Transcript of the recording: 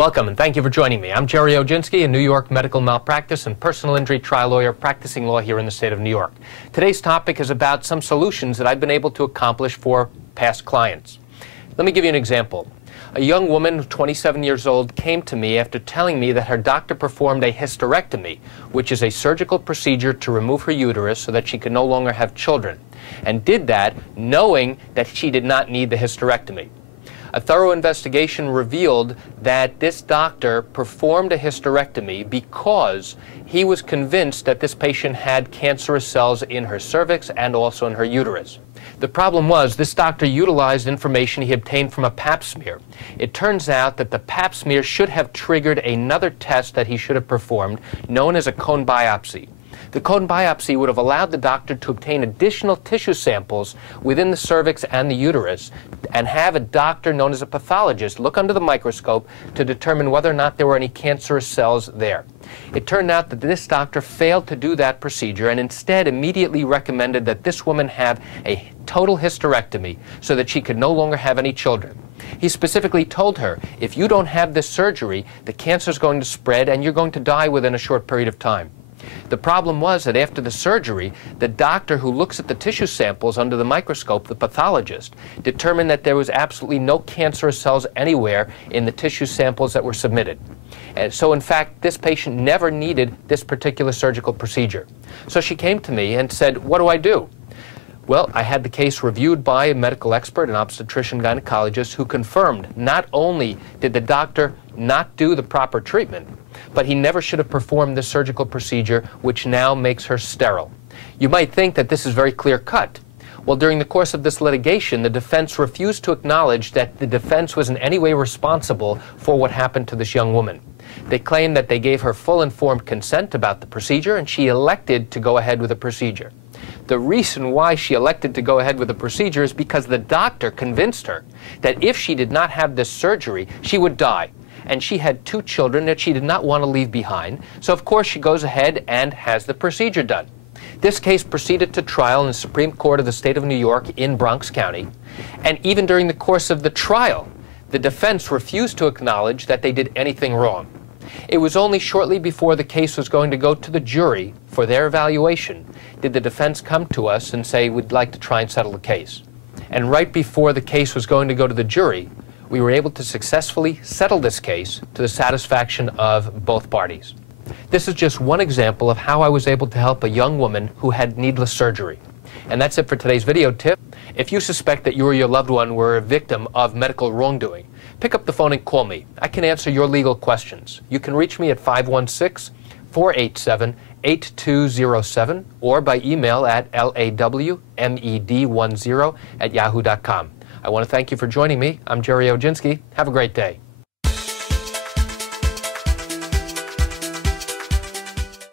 Welcome and thank you for joining me. I'm Gerry Oginski, a New York medical malpractice and personal injury trial lawyer practicing law here in the state of New York. Today's topic is about some solutions that I've been able to accomplish for past clients. Let me give you an example. A young woman, 27 years old, came to me after telling me that her doctor performed a hysterectomy, which is a surgical procedure to remove her uterus so that she could no longer have children, and did that knowing that she did not need the hysterectomy. A thorough investigation revealed that this doctor performed a hysterectomy because he was convinced that this patient had cancerous cells in her cervix and also in her uterus. The problem was this doctor utilized information he obtained from a pap smear. It turns out that the pap smear should have triggered another test that he should have performed, known as a cone biopsy. The cone biopsy would have allowed the doctor to obtain additional tissue samples within the cervix and the uterus and have a doctor known as a pathologist look under the microscope to determine whether or not there were any cancerous cells there. It turned out that this doctor failed to do that procedure and instead immediately recommended that this woman have a total hysterectomy so that she could no longer have any children. He specifically told her, if you don't have this surgery, the cancer is going to spread and you're going to die within a short period of time. The problem was that after the surgery, the doctor who looks at the tissue samples under the microscope, the pathologist, determined that there was absolutely no cancerous cells anywhere in the tissue samples that were submitted. And so, in fact, this patient never needed this particular surgical procedure. So she came to me and said, what do I do? Well, I had the case reviewed by a medical expert, an obstetrician gynecologist, who confirmed not only did the doctor not do the proper treatment, but he never should have performed this surgical procedure, which now makes her sterile. You might think that this is very clear-cut. Well, during the course of this litigation, the defense refused to acknowledge that the defense was in any way responsible for what happened to this young woman. They claimed that they gave her full informed consent about the procedure, and she elected to go ahead with the procedure. The reason why she elected to go ahead with the procedure is because the doctor convinced her that if she did not have this surgery, she would die. And she had 2 children that she did not want to leave behind, so of course she goes ahead and has the procedure done. This case proceeded to trial in the Supreme Court of the state of New York in Bronx County, and even during the course of the trial, the defense refused to acknowledge that they did anything wrong. It was only shortly before the case was going to go to the jury for their evaluation did the defense come to us and say, we'd like to try and settle the case. And right before the case was going to go to the jury, we were able to successfully settle this case to the satisfaction of both parties. This is just one example of how I was able to help a young woman who had needless surgery. And that's it for today's video tip. If you suspect that you or your loved one were a victim of medical wrongdoing, pick up the phone and call me. I can answer your legal questions. You can reach me at 516-487-8207 or by email at lawmed10@yahoo.com. I want to thank you for joining me. I'm Gerry Oginski. Have a great day.